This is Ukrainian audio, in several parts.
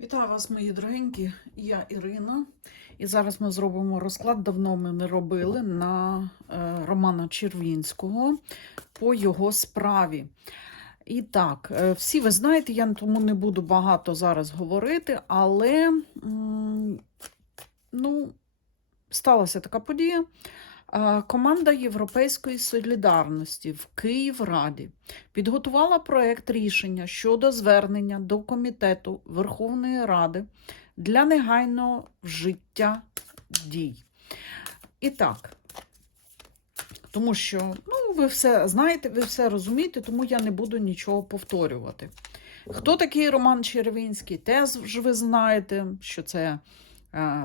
Вітаю вас, мої дорогенькі. Я Ірина. І зараз ми зробимо розклад. Давно ми не робили на е, Романа Червінського по його справі. І так, е, всі ви знаєте, я тому не буду багато зараз говорити, але ну, сталася така подія. Команда Європейської солідарності в Київраді підготувала проект рішення щодо звернення до Комітету Верховної Ради для негайного вжиття дій. І так, тому що ну, ви все знаєте, ви все розумієте, тому я не буду нічого повторювати. Хто такий Роман Червінський? Теж ви знаєте, що це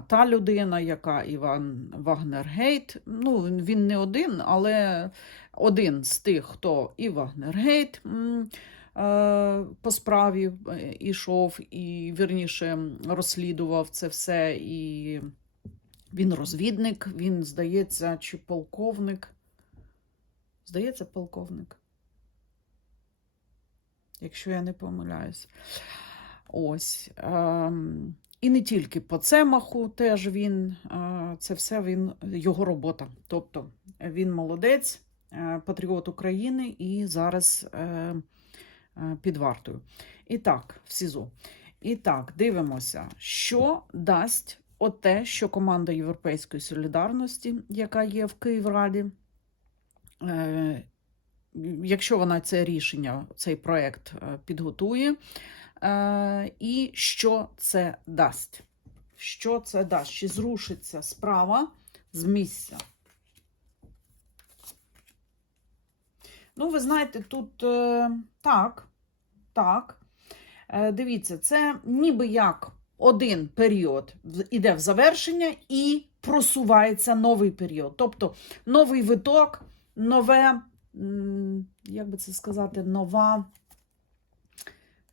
та людина, яка Іван Вагнергейт. Ну, він- не один, але один з тих, хто і Вагнергейт м, е, по справі е, ішов, і вірніше розслідував це все. І він розвідник, він, здається, чи полковник. Здається, полковник. Якщо я не помиляюсь. Ось. ем, І не тільки по цемаху теж він, е, це все він, його робота. Тобто він молодець, е, патріот України і зараз е, під вартою. І так, в СІЗО. І так, дивимося, що дасть оте, що команда Європейської солідарності, яка є в Київраді, якщо вона це рішення, цей проект підготує, і що це дасть? Що це дасть? Чи зрушиться справа з місця? Ну, ви знаєте, тут е, так, так. Е, дивіться, це ніби як один період іде в завершення і просувається новий період. Тобто новий виток, нове, як би це сказати, нова.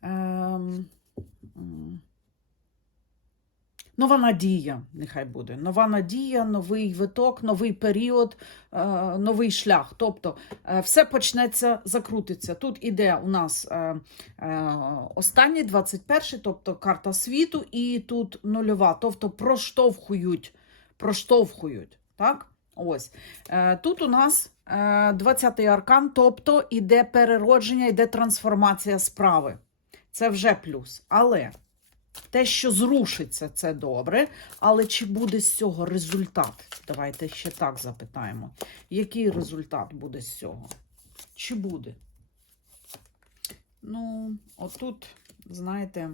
Ем, Нова надія, нехай буде. Нова надія, новий виток, новий період, е, новий шлях. Тобто е, все почнеться, закрутиться. Тут іде у нас е, останній 21, тобто карта світу, і тут нульова. Тобто проштовхують, проштовхують. Так? Ось. Тут у нас е, 20-й аркан, тобто іде переродження, іде трансформація справи. Це вже плюс. Але те, що зрушиться, це добре. Але чи буде з цього результат? Давайте ще так запитаємо. Який результат буде з цього? Чи буде? Ну, отут, знаєте,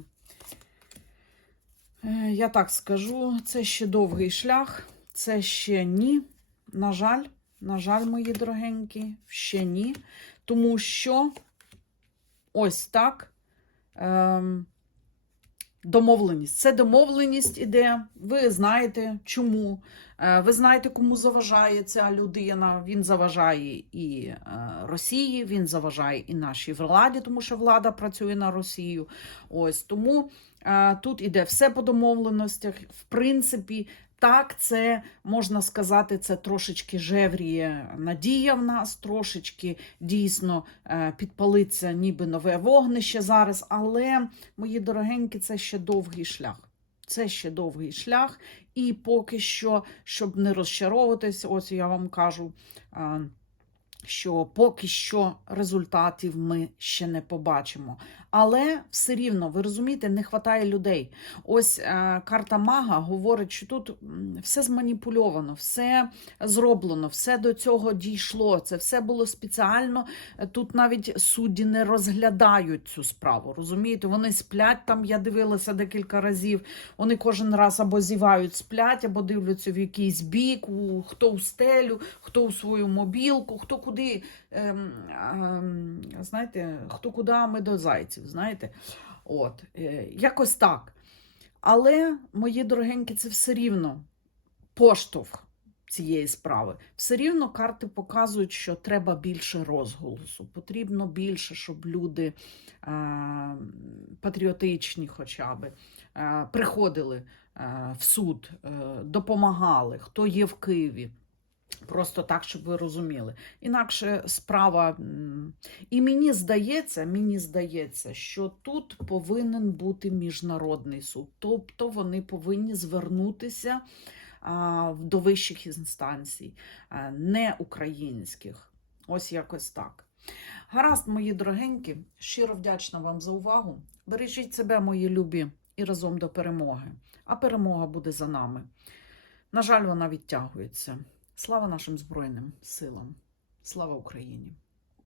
е, я так скажу, це ще довгий шлях, це ще ні. На жаль, на жаль, мої дорогенькі, ще ні. Тому що ось так. Ем, Домовленість. Це домовленість іде. Ви знаєте чому. Е, Ви знаєте, кому заважає ця людина. Він заважає і е, Росії, він заважає і нашій владі, тому що влада працює на Росію. Ось тому тут іде все по домовленостях. В принципі, так, це можна сказати, це трошечки жевріє надія в нас, трошечки дійсно е, підпалиться ніби нове вогнище зараз. Але, мої дорогенькі, це ще довгий шлях. Це ще довгий шлях, і поки що, щоб не розчаровуватись, ось я вам кажу, що поки що результатів ми ще не побачимо. Але все рівно, ви розумієте, не вистачає людей. Ось е, карта Мага говорить, що тут все зманіпульовано, все зроблено, все до цього дійшло. Це все було спеціально. Е, Тут навіть судді не розглядають цю справу. Розумієте, вони сплять там. Я дивилася декілька разів. Вони кожен раз або зівають, сплять, або дивляться в якийсь бік, хто у стелю, хто у свою мобілку, хто куди. Ем, ем, знаєте, хто куди, ми до зайців. Знаєте, от е, якось так. Але, мої дорогенькі, це все рівно поштовх цієї справи. Все рівно карти показують, що треба більше розголосу. Потрібно більше, щоб люди е, патріотичні, хоча б, е, приходили в суд, допомагали, хто є в Києві. Просто так, щоб ви розуміли. Інакше справа. І мені здається, мені здається, що тут повинен бути міжнародний суд. Тобто вони повинні звернутися до вищих інстанцій, не українських. Ось якось так. Гаразд, мої дорогенькі, щиро вдячна вам за увагу. Бережіть себе, мої любі, і разом до перемоги. А перемога буде за нами. На жаль, вона відтягується. Слава нашим Збройним силам! Слава Україні!